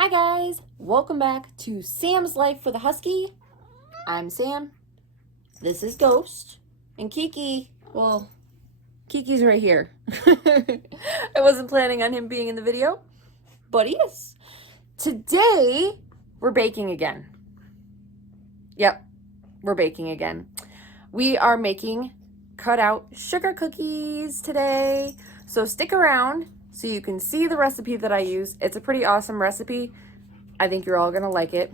Hi guys, welcome back to Sam's Life for the Husky. I'm Sam, this is Ghost, and Kiki, well, Kiki's right here. I wasn't planning on him being in the video, but he is. Today, we're baking again. Yep, we're baking again. We are making cutout sugar cookies today, so stick around so you can see the recipe that I use. It's a pretty awesome recipe. I think you're all gonna like it.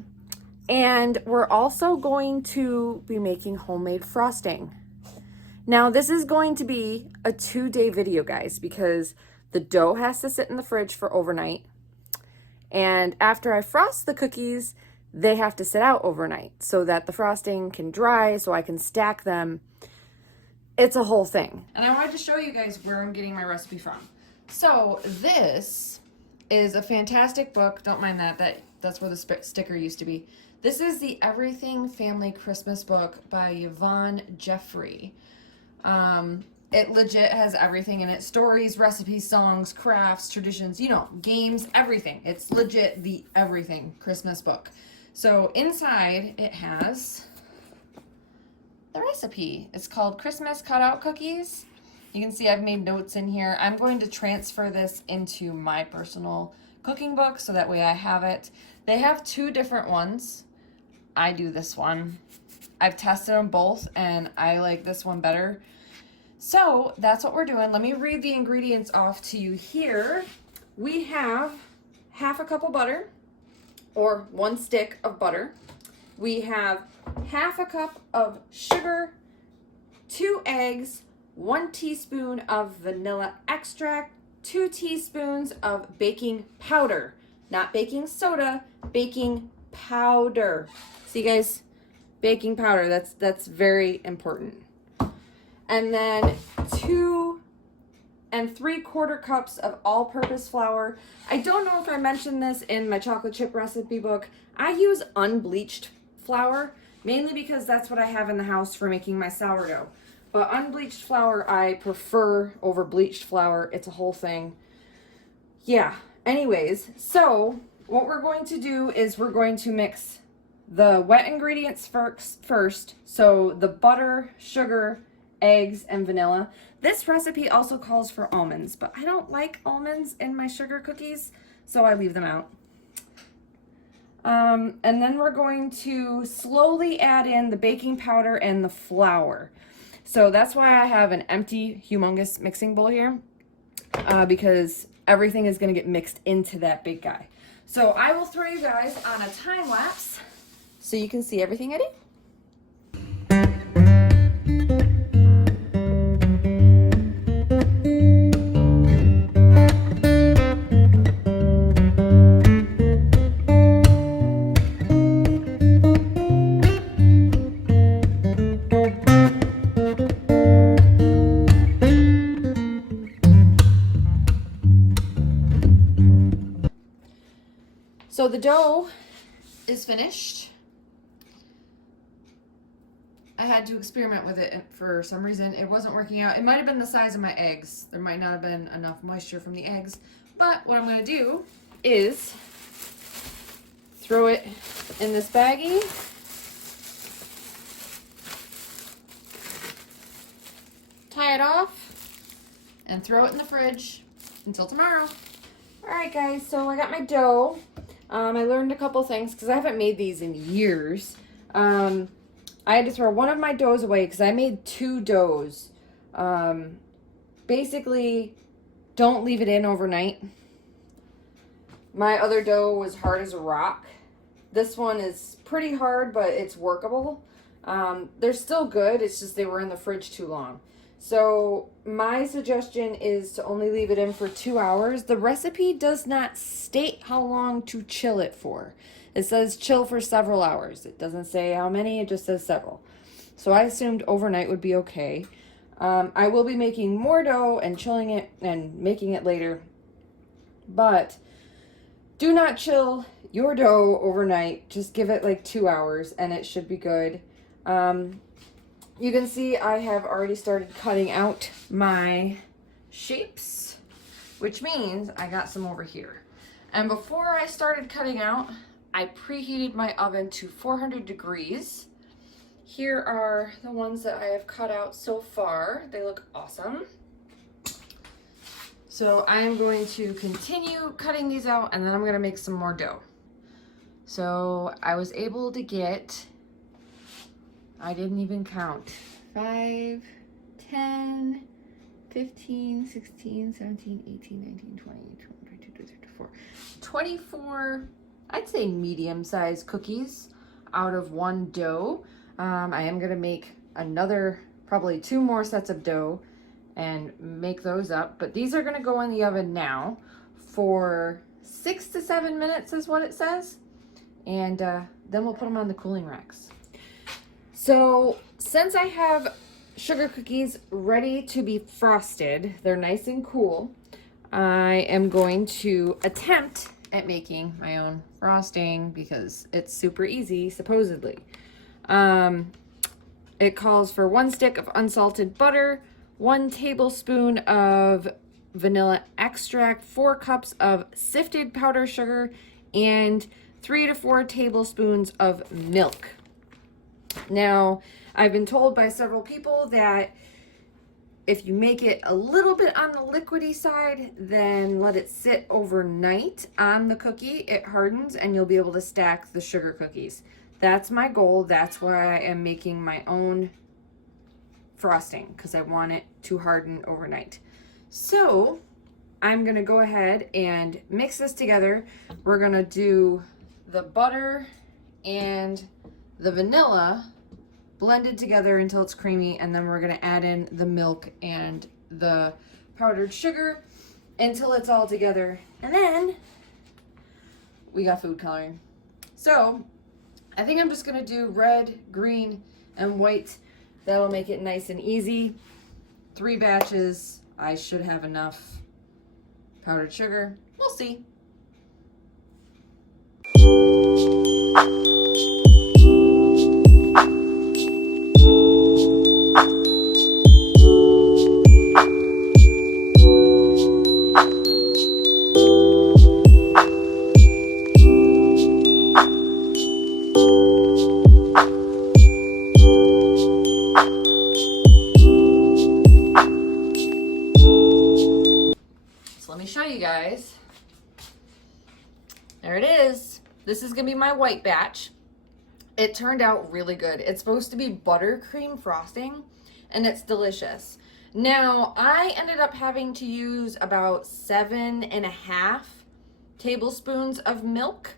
And we're also going to be making homemade frosting. Now this is going to be a 2-day video, guys, because the dough has to sit in the fridge for overnight. And after I frost the cookies, they have to sit out overnight so that the frosting can dry so I can stack them. It's a whole thing. And I wanted to show you guys where I'm getting my recipe from. So this is a fantastic book. Don't mind that's where the sticker used to be. This is the Everything Family Christmas book by Yvonne Jeffrey. It legit has everything in it. Stories, recipes, songs, crafts, traditions, you know, games, everything. It's legit the Everything Christmas book. So inside it has the recipe. It's called Christmas Cutout Cookies. You can see I've made notes in here. I'm going to transfer this into my personal cooking book so that way I have it. They have 2 different ones. I do this one. I've tested them both and I like this one better. So that's what we're doing. Let me read the ingredients off to you here. We have half a cup of butter, or 1 stick of butter. We have half a cup of sugar, 2 eggs, 1 teaspoon of vanilla extract, 2 teaspoons of baking powder, not baking soda, baking powder. See guys, baking powder, that's very important. And then 2 3/4 cups of all-purpose flour. I don't know if I mentioned this in my chocolate chip recipe book. I use unbleached flour, mainly because that's what I have in the house for making my sourdough. But unbleached flour I prefer over bleached flour. It's a whole thing. Yeah, anyways, so what we're going to do is we're going to mix the wet ingredients first. So the butter, sugar, eggs, and vanilla. This recipe also calls for almonds, but I don't like almonds in my sugar cookies, so I leave them out. And then we're going to slowly add in the baking powder and the flour. So that's why I have an empty, humongous mixing bowl here, because everything is going to get mixed into that big guy. So I will throw you guys on a time lapse so you can see everything I do. So the dough is finished. I had to experiment with it for some reason. It wasn't working out. It might have been the size of my eggs. There might not have been enough moisture from the eggs. But what I'm going to do is throw it in this baggie. Tie it off and throw it in the fridge until tomorrow. Alright guys, so I got my dough. I learned a couple things because I haven't made these in years. I had to throw one of my doughs away because I made 2 doughs. Basically, don't leave it in overnight. My other dough was hard as a rock. This one is pretty hard, but it's workable. They're still good, it's just they were in the fridge too long. So my suggestion is to only leave it in for 2 hours. The recipe does not state how long to chill it for. It says chill for several hours. It doesn't say how many, it just says several. So I assumed overnight would be okay. I will be making more dough and chilling it and making it later. But do not chill your dough overnight. Just give it like 2 hours and it should be good. You can see I have already started cutting out my shapes, which means I got some over here. And before I started cutting out, I preheated my oven to 400 degrees. Here are the ones that I have cut out so far. They look awesome. So I'm going to continue cutting these out, and then I'm gonna make some more dough. So I was able to get, I didn't even count, 5, 10, 15, 16, 17, 18, 19, 20, 21, 22, 23, 24, 24, I'd say medium-sized cookies out of one dough. I am gonna make another, probably 2 more sets of dough and make those up, but these are gonna go in the oven now for 6 to 7 minutes is what it says, and then we'll put them on the cooling racks. So since I have sugar cookies ready to be frosted, they're nice and cool, I am going to attempt at making my own frosting because it's super easy, supposedly. It calls for 1 stick of unsalted butter, 1 tablespoon of vanilla extract, 4 cups of sifted powdered sugar, and 3 to 4 tablespoons of milk. Now, I've been told by several people that if you make it a little bit on the liquidy side, then let it sit overnight on the cookie. It hardens and you'll be able to stack the sugar cookies. That's my goal. That's why I am making my own frosting, because I want it to harden overnight. So I'm gonna go ahead and mix this together. We're gonna do the butter and the vanilla blended together until it's creamy, and then we're gonna add in the milk and the powdered sugar until it's all together, and then we got food coloring. So I think I'm just gonna do red, green, and white. That'll make it nice and easy. 3 batches, I should have enough powdered sugar. We'll see. Show you guys. There it is. This is gonna be my white batch. It turned out really good. It's supposed to be buttercream frosting, and it's delicious. Now, I ended up having to use about 7.5 tablespoons of milk.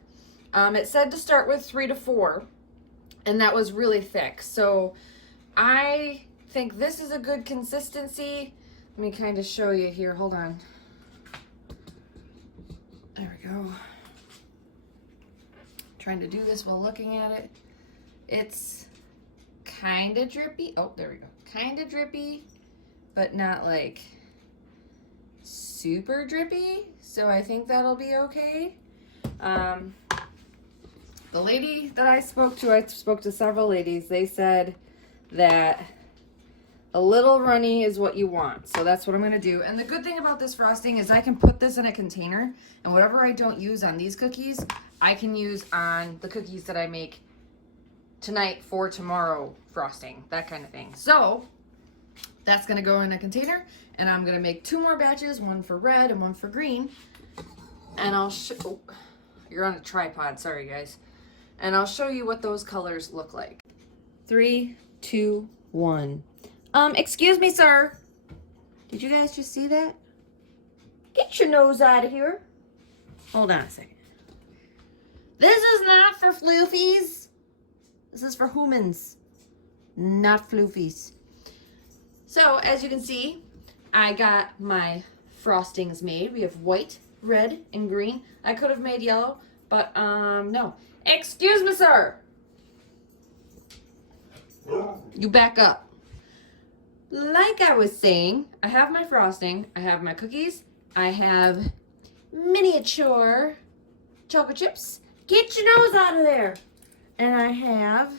It said to start with 3 to 4, and that was really thick. So I think this is a good consistency. Let me kind of show you here. Hold on. There we go. Trying to do this while looking at it. It's kind of drippy. Oh, there we go. Kind of drippy, but not like super drippy. So I think that'll be okay. The lady that I spoke to several ladies. They said that a little runny is what you want. So that's what I'm gonna do. And the good thing about this frosting is I can put this in a container, and whatever I don't use on these cookies, I can use on the cookies that I make tonight for tomorrow frosting, that kind of thing. So that's gonna go in a container, and I'm gonna make 2 more batches, 1 for red and 1 for green. And I'll oh, you're on a tripod, sorry guys. And I'll show you what those colors look like. 3, 2, 1. Excuse me, sir. Did you guys just see that? Get your nose out of here. Hold on a second. This is not for floofies. This is for humans, not floofies. So, as you can see, I got my frostings made. We have white, red, and green. I could have made yellow, but, no. Excuse me, sir. You back up. Like I was saying, I have my frosting, I have my cookies, I have miniature chocolate chips. Get your nose out of there. And I have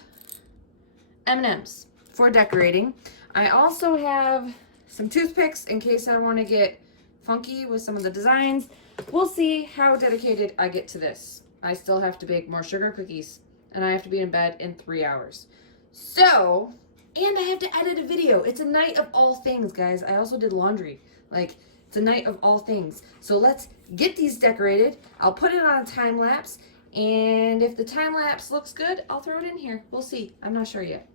M&Ms for decorating. I also have some toothpicks in case I want to get funky with some of the designs. We'll see how dedicated I get to this. I still have to bake more sugar cookies, and I have to be in bed in 3 hours. So, and I have to edit a video. It's a night of all things, guys. I also did laundry. Like, it's a night of all things. So let's get these decorated. I'll put it on a time lapse, and if the time lapse looks good, I'll throw it in here. We'll see. I'm not sure yet.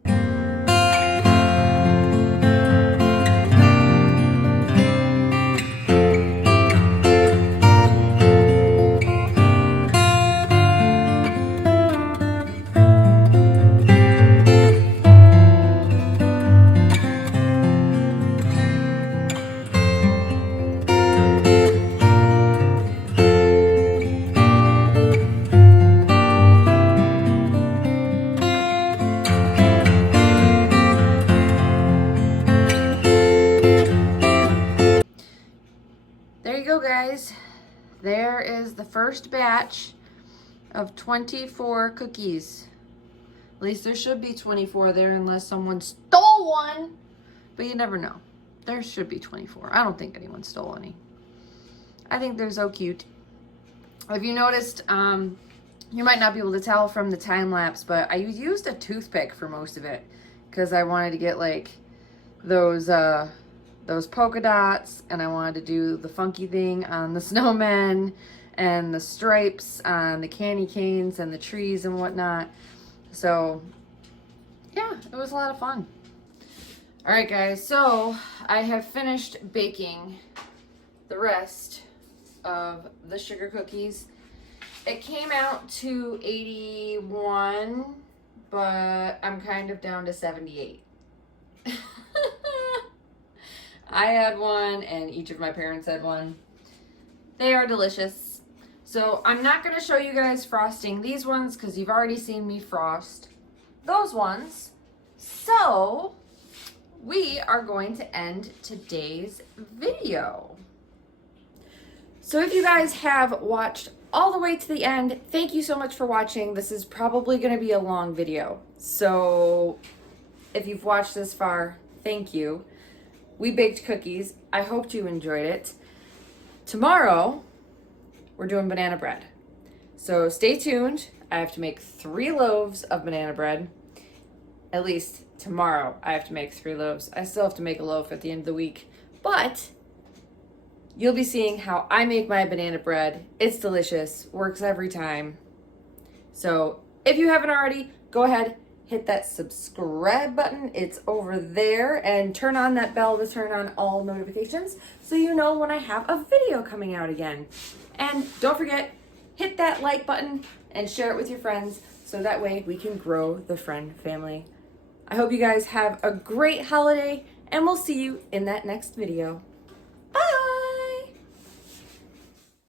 There you go, guys. There is the first batch of 24 cookies. At least there should be 24 there unless someone stole one. But you never know. There should be 24. I don't think anyone stole any. I think they're so cute. If you noticed, you might not be able to tell from the time lapse, but I used a toothpick for most of it because I wanted to get like those polka dots, and I wanted to do the funky thing on the snowmen and the stripes on the candy canes and the trees and whatnot. So yeah, it was a lot of fun. All right, guys, so I have finished baking the rest of the sugar cookies. It came out to 81, but I'm kind of down to 78. I had one, and each of my parents had one. They are delicious. So I'm not going to show you guys frosting these ones because you've already seen me frost those ones. So we are going to end today's video. So if you guys have watched all the way to the end, thank you so much for watching. This is probably going to be a long video. So if you've watched this far, thank you. We baked cookies. I hope you enjoyed it. Tomorrow, we're doing banana bread. So stay tuned. I have to make 3 loaves of banana bread. At least tomorrow, I have to make 3 loaves. I still have to make a loaf at the end of the week. But you'll be seeing how I make my banana bread. It's delicious. Works every time. So if you haven't already, go ahead, hit that subscribe button. It's over there, and turn on that bell to turn on all notifications so you know when I have a video coming out again. And don't forget, hit that like button and share it with your friends so that way we can grow the friend family. I hope you guys have a great holiday, and we'll see you in that next video.